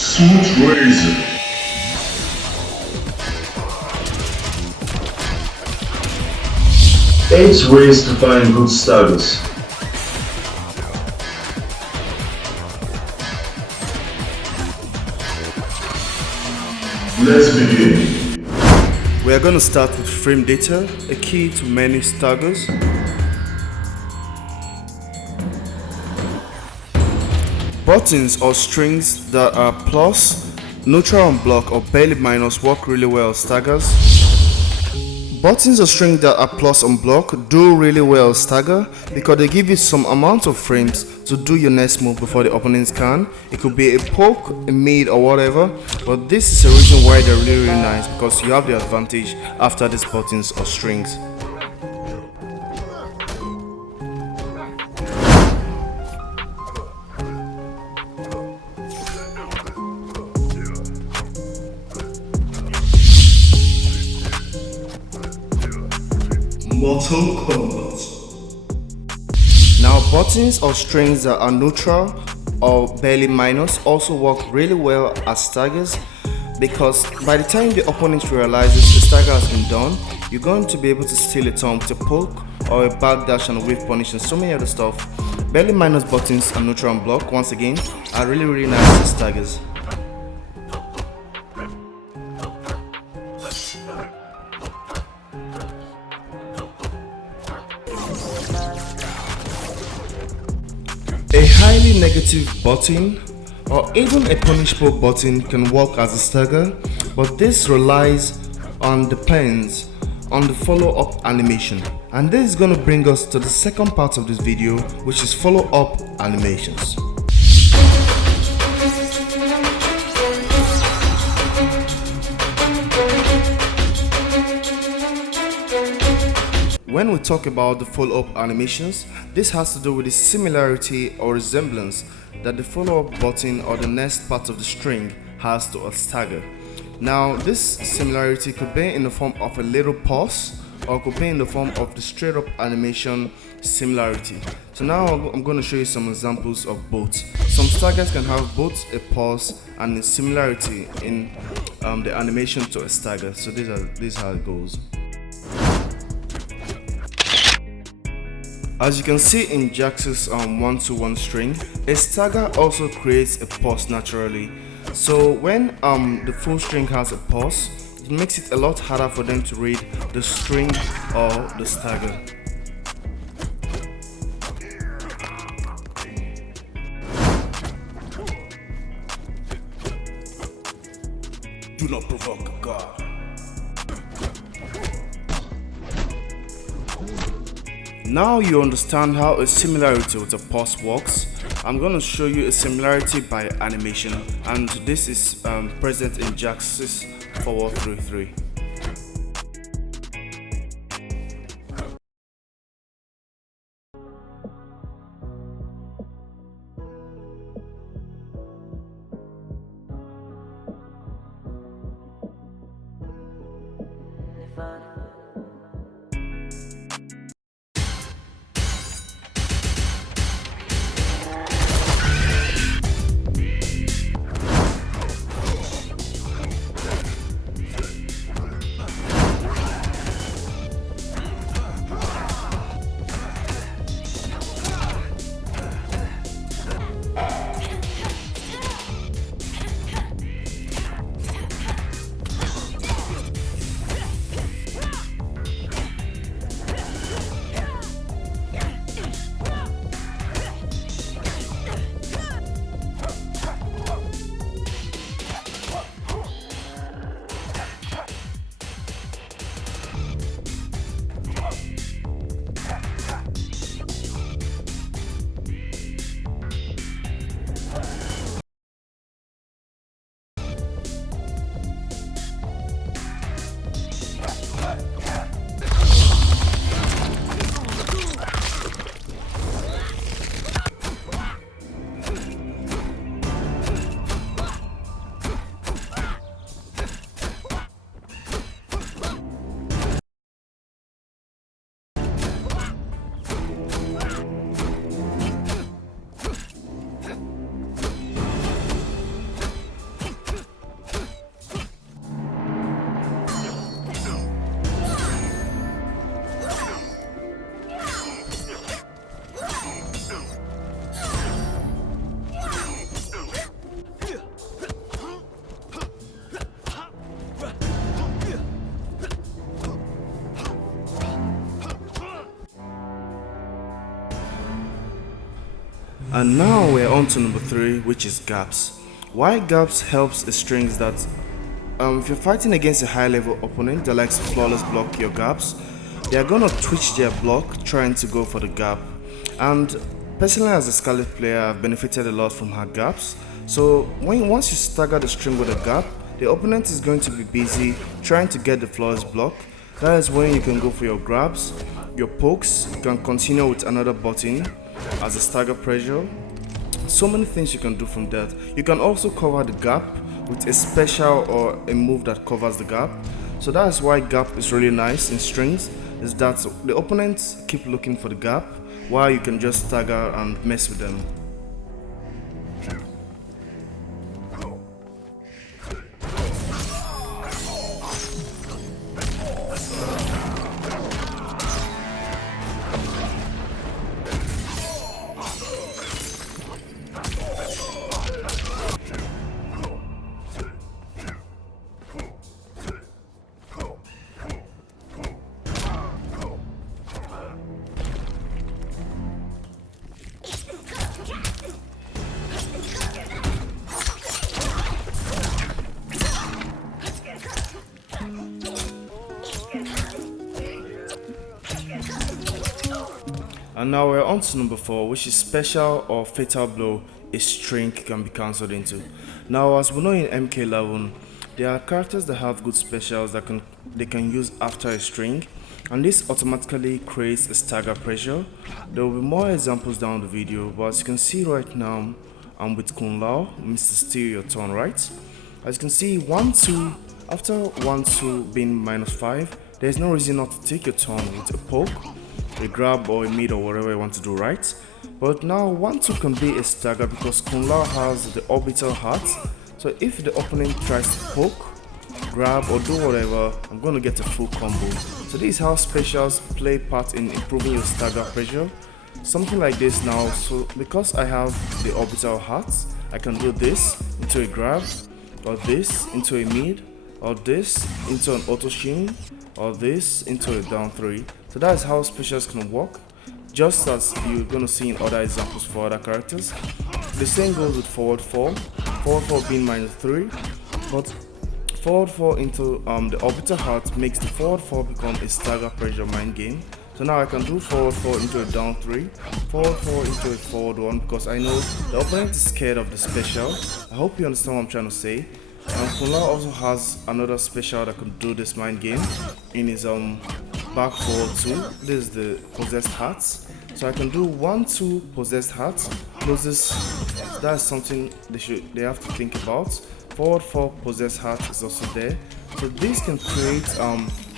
Smooth razor. 8 ways to find good staggers. Let's begin. We are going to start with frame data, a key to many staggers. Buttons or strings that are plus, neutral and block or barely minus work really well as staggers. Buttons or strings that are plus and block do really well as stagger because they give you some amount of frames to do your next move before the opponents can. It could be a poke, a mid or whatever, but this is a reason why they're really nice because you have the advantage after these buttons or strings. Mortal Kombat. Now buttons or strings that are neutral or barely minus also work really well as staggers because by the time the opponent realizes the stagger has been done, you're going to be able to steal a turn with a poke or a backdash and a wave punish and so many other stuff. Barely minus buttons and neutral and block once again are really nice as staggers. A highly negative button or even a punish poke button can work as a stagger, but this depends on the follow-up animation. And this is going to bring us to the second part of this video, which is follow-up animations. When we talk about the follow-up animations, this has to do with the similarity or resemblance that the follow-up button or the next part of the string has to a stagger. Now, this similarity could be in the form of a little pause or could be in the form of the straight-up animation similarity. So now I'm going to show you some examples of both. Some staggers can have both a pause and a similarity in the animation to a stagger. So this is how it goes. As you can see in Jax's 1-2-1 string, a stagger also creates a pause naturally. So when the full string has a pause, it makes it a lot harder for them to read the string or the stagger. Do not provoke a god. Now you understand how a similarity with a pause works. I'm going to show you a similarity by animation, and this is present in Jax's forward 3-3. And now we're on to number 3, which is gaps. Why gaps helps a string is that if you're fighting against a high level opponent that likes to flawless block your gaps, they are gonna twitch their block trying to go for the gap. And personally, as a Scarlet player, I've benefited a lot from her gaps. So once you stagger the string with a gap, the opponent is going to be busy trying to get the flawless block. That is when you can go for your grabs, your pokes, you can continue with another button as a stagger pressure. So many things you can do from that. You can also cover the gap with a special or a move that covers the gap. So that is why gap is really nice in strings, is that the opponents keep looking for the gap while you can just stagger and mess with them. And now we're on to number 4, which is special or fatal blow a string can be cancelled into. Now, as we know in MK11, there are characters that have good specials that they can use after a string, and this automatically creates a stagger pressure. There will be more examples down the video, but as you can see right now, I'm with Kun Lao, Mr. Steal Your Turn, right? As you can see, 1-2, after 1-2 being -5, there's no reason not to take your turn with a poke, a grab or a mid or whatever you want to do, right? But now 1-2 can be a stagger because Kun Lao has the orbital heart. So if the opponent tries to poke, grab or do whatever, I'm going to get a full combo. So this is how specials play part in improving your stagger pressure. Something like this now. So because I have the orbital heart, I can do this into a grab, or this into a mid, or this into an auto shin, or this into a down 3. So that is how specials can work, just as you're going to see in other examples for other characters. The same goes with forward 4 being -3, but forward 4 into the orbital heart makes the forward 4 become a stagger pressure mind game. So now I can do forward 4 into a down 3, forward 4 into a forward 1, because I know the opponent is scared of the special. I hope you understand what I'm trying to say. And Kun Lao also has another special that can do this mind game in his back forward 2. This is the possessed hearts. So I can do 1-2 possessed hearts. Closes. That's something they have to think about. Forward 4 possessed heart is also there. So this can create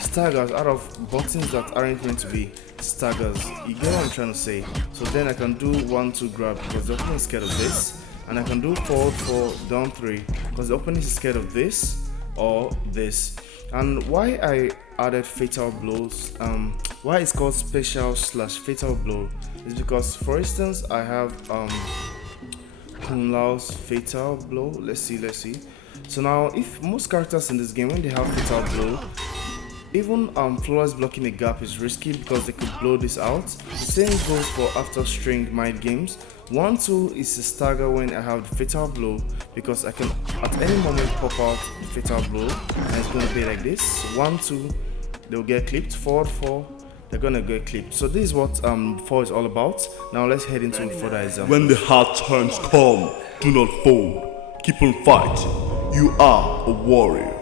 staggers out of buttons that aren't meant to be staggers. You get what I'm trying to say? So then I can do 1-2 grab because the opponent is scared of this. And I can do forward 4 down 3 because the opponent is scared of this or this. And why I added fatal blows, why it's called special / fatal blow is because, for instance, I have Kun Lao's fatal blow. Let's see. So now, if most characters in this game, when they have fatal blow, even flawless blocking a gap is risky because they could blow this out. The same goes for after string mind games. 1-2 is a stagger when I have the fatal blow because I can at any moment pop out the fatal blow and it's going to be like this. 1-2, they'll get clipped. Forward 4, they're going to get clipped. So this is what 4 is all about. Now let's head into further example. When the hard times come, do not fold. Keep on fighting. You are a warrior.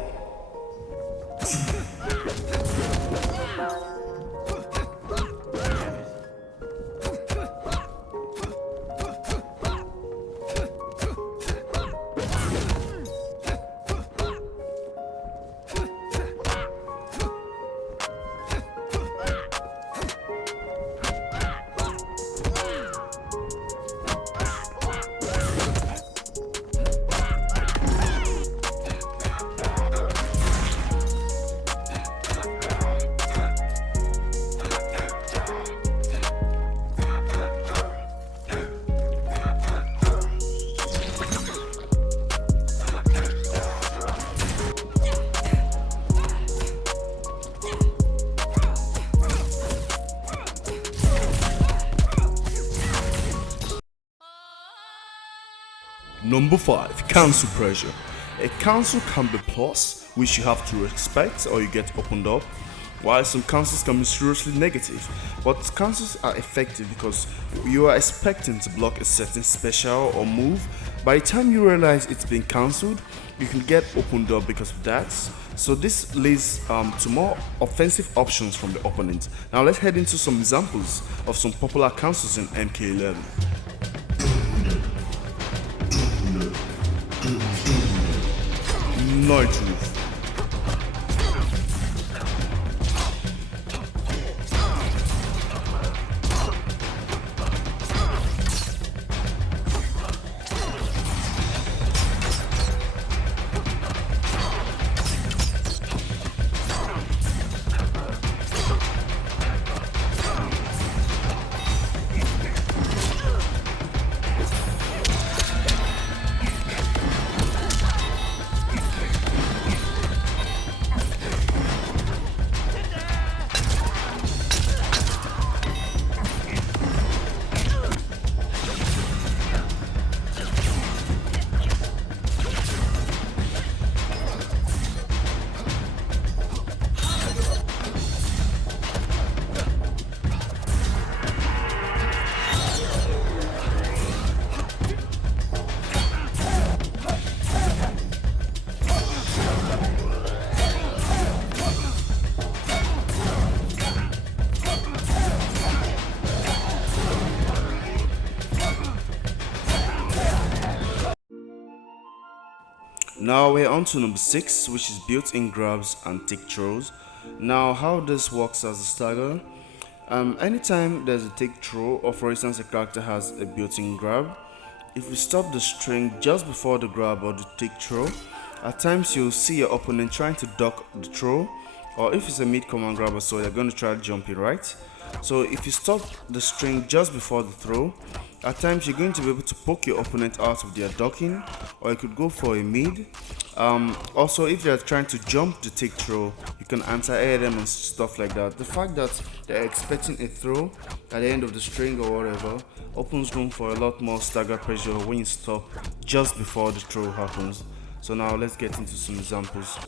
Number 5. Cancel pressure. A cancel can be plus, which you have to respect or you get opened up, while some cancels can be seriously negative. But cancels are effective because you are expecting to block a certain special or move. By the time you realize it's been cancelled, you can get opened up because of that. So this leads to more offensive options from the opponent. Now let's head into some examples of some popular cancels in MK11. Night Roof. Now we're on to number 6, which is built-in grabs and tick throws. Now how this works as a stagger, anytime there's a tick throw, or for instance a character has a built-in grab, if you stop the string just before the grab or the tick throw, at times you'll see your opponent trying to duck the throw, or if it's a mid-command grabber, so you're going to try to jump it, right? So if you stop the string just before the throw, at times you're going to be able to poke your opponent out of their ducking, or you could go for a mid. Also, if you're trying to jump the tick throw, you can anti-air them and stuff like that. The fact that they're expecting a throw at the end of the string or whatever opens room for a lot more stagger pressure when you stop just before the throw happens. So now let's get into some examples.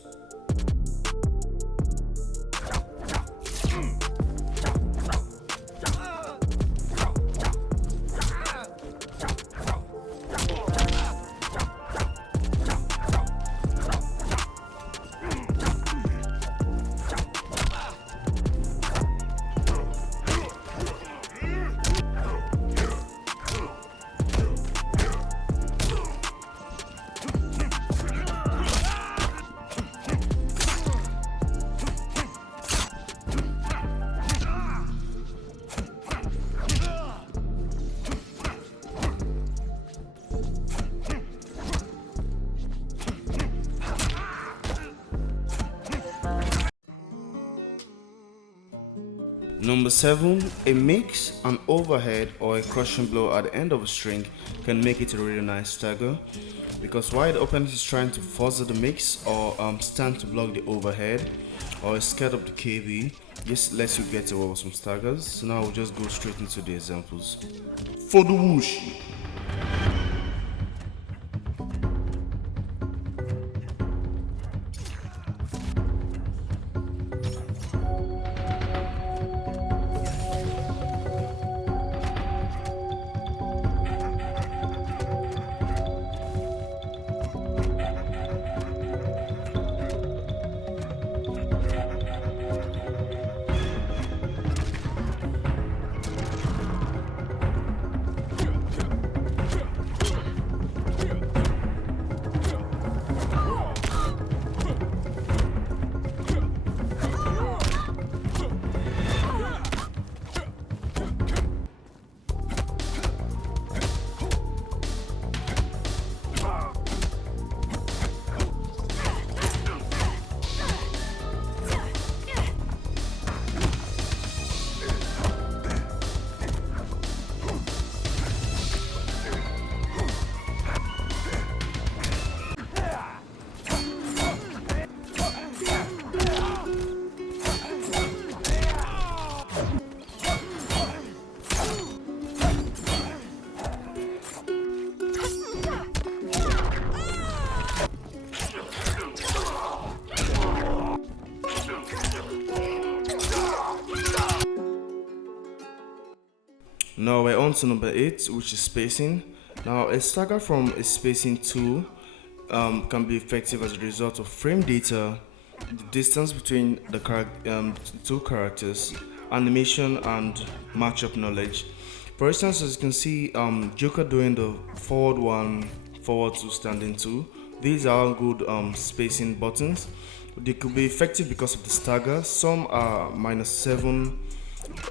Number 7, a mix, an overhead, or a crushing blow at the end of a string can make it a really nice stagger, because while the opponent is trying to force the mix or stand to block the overhead or is scared of the KB, this lets you get away with some staggers. So now we'll just go straight into the examples. For the whoosh. Now we're on to number 8, which is spacing. Now a stagger from a spacing tool can be effective as a result of frame data, the distance between the two characters, animation, and matchup knowledge. For instance, as you can see, Joker doing the forward 1, forward 2, standing 2. These are good spacing buttons. They could be effective because of the stagger. Some are -7,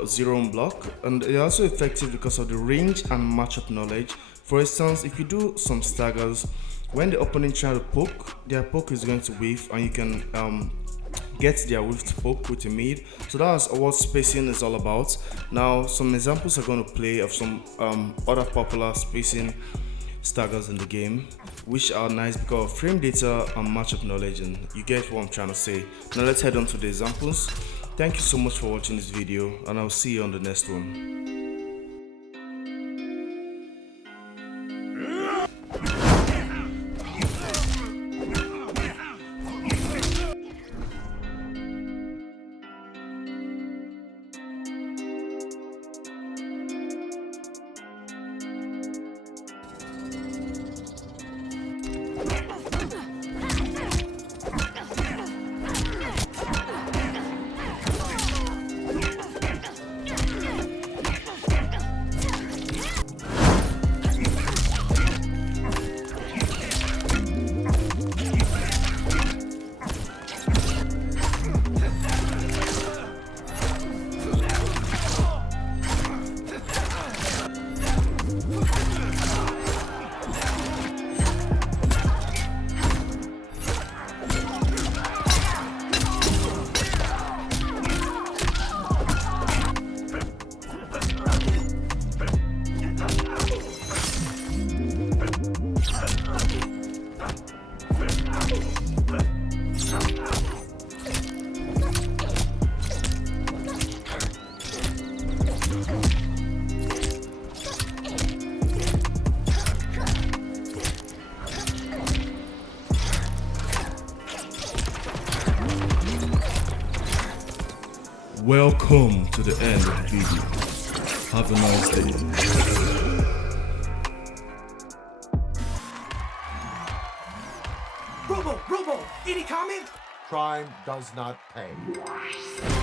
0 on block, and they're also effective because of the range and matchup knowledge. For instance, if you do some staggers, when the opponent tries to poke, their poke is going to whiff, and you can get their whiffed poke with a mid. So that's what spacing is all about. Now some examples are going to play of some other popular spacing staggers in the game, which are nice because of frame data and matchup knowledge, and you get what I'm trying to say. Now let's head on to the examples. Thank you so much for watching this video, and I'll see you on the next one. Welcome to the end of the video. Have a nice day. Robo, any comment? Crime does not pay.